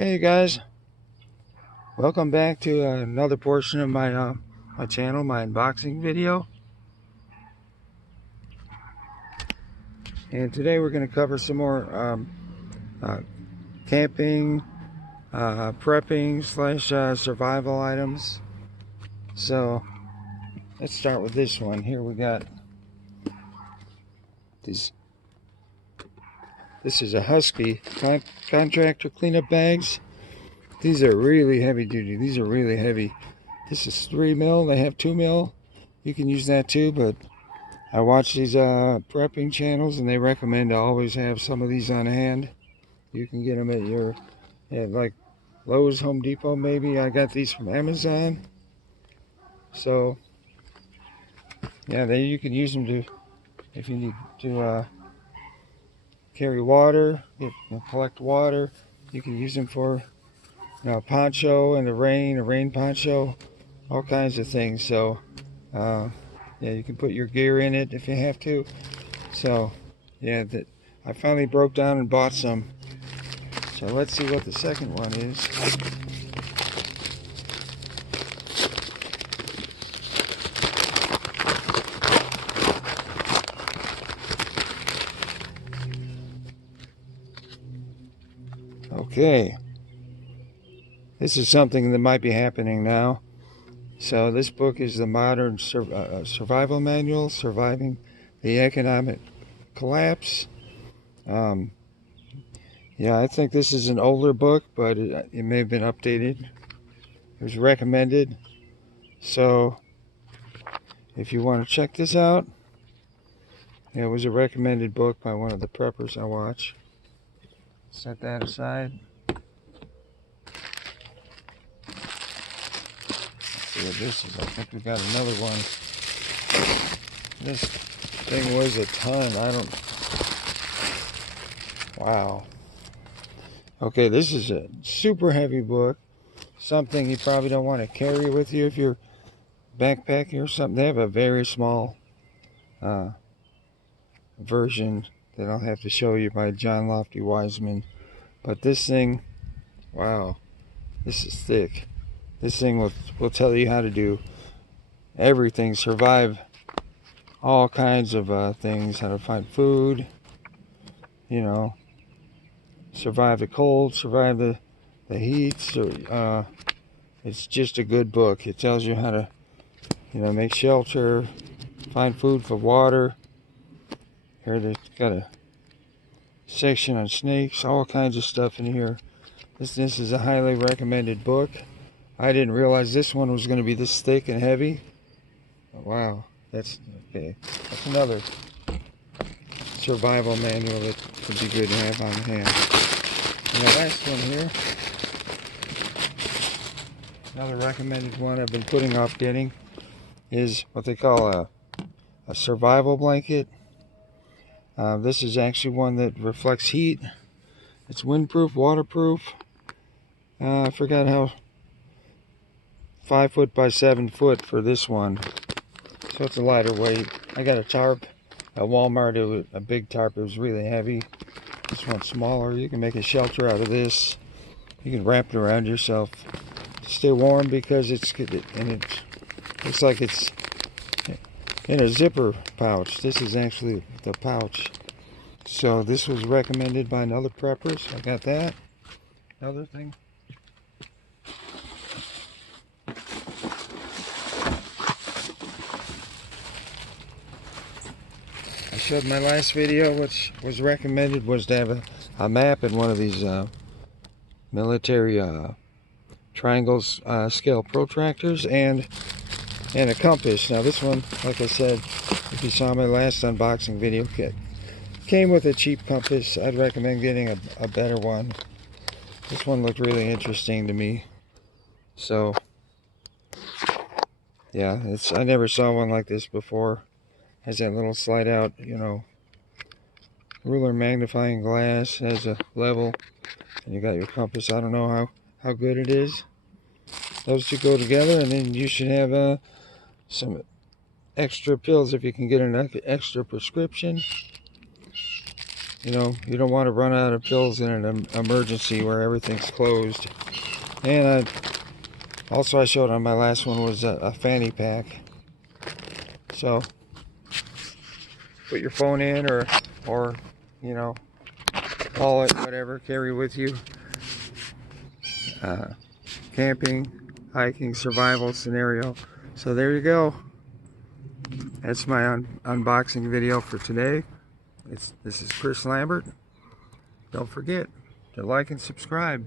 Okay, you guys, welcome back to another portion of my my channel, my unboxing video. And today we're going to cover some more camping, prepping / survival items. So let's start with this one. Here we got these. This is a Husky contractor cleanup bags. These are really heavy duty. These are really heavy. This is 3 mil. They have 2 mil. You can use that too, but I watch these prepping channels and they recommend to always have some of these on hand. You can get them at like Lowe's, Home Depot maybe. I got these from Amazon. So yeah, you can use them to, if you need to carry water, collect water. You can use them for a poncho in the rain, a rain poncho, all kinds of things. So yeah, you can put your gear in it if you have to. So yeah, I finally broke down and bought some. So let's see what the second one is. Okay, this is something that might be happening now. So this book is the Modern Survival Manual, Surviving the Economic Collapse. Yeah, I think this is an older book, but it may have been updated. It was recommended. So if you want to check this out, it was a recommended book by one of the preppers I watch. Set that aside. Let's see what this is. I think we got another one. This thing weighs a ton. Wow. Okay, this is a super heavy book. Something you probably don't want to carry with you if you're backpacking or something. They have a very small version that I'll have to show you by John Lofty Wiseman. But this thing, wow, this is thick. This thing will tell you how to do everything, survive all kinds of things, how to find food, survive the cold, survive the heat. So it's just a good book. It tells you how to, make shelter, find food for water. Here they've got a section on snakes, all kinds of stuff in here. This is a highly recommended book. I didn't realize this one was going to be this thick and heavy. Wow, that's okay. That's another survival manual that would be good to have on hand. And the last one here, another recommended one I've been putting off getting, is what they call a survival blanket. This is actually one that reflects heat. It's windproof, waterproof. I forgot how 5 foot by 7 foot for this one. So it's a lighter weight. I got a tarp at Walmart. It was a big tarp. It was really heavy. This one's smaller. You can make a shelter out of this. You can wrap it around yourself to stay warm because it looks like it's in a zipper pouch. This is actually the pouch. So this was recommended by another prepper. So I got that. Another thing. I showed my last video, which was recommended, was to have a map in one of these military triangles scale protractors and a compass. Now this one, like I said, if you saw my last unboxing video, came with a cheap compass. I'd recommend getting a better one. This one looked really interesting to me. So yeah, I never saw one like this before. Has that little slide out, ruler magnifying glass, has a level, and you got your compass. I don't know how good it is. Those two go together, and then you should have some extra pills if you can get an extra prescription. You know, you don't want to run out of pills in an emergency where everything's closed. And also I showed on my last one was a fanny pack. So put your phone in or you know, wallet, whatever, carry with you. Camping, hiking, survival scenario. So there you go. That's my unboxing video for today. This is Chris Lambert. Don't forget to like and subscribe.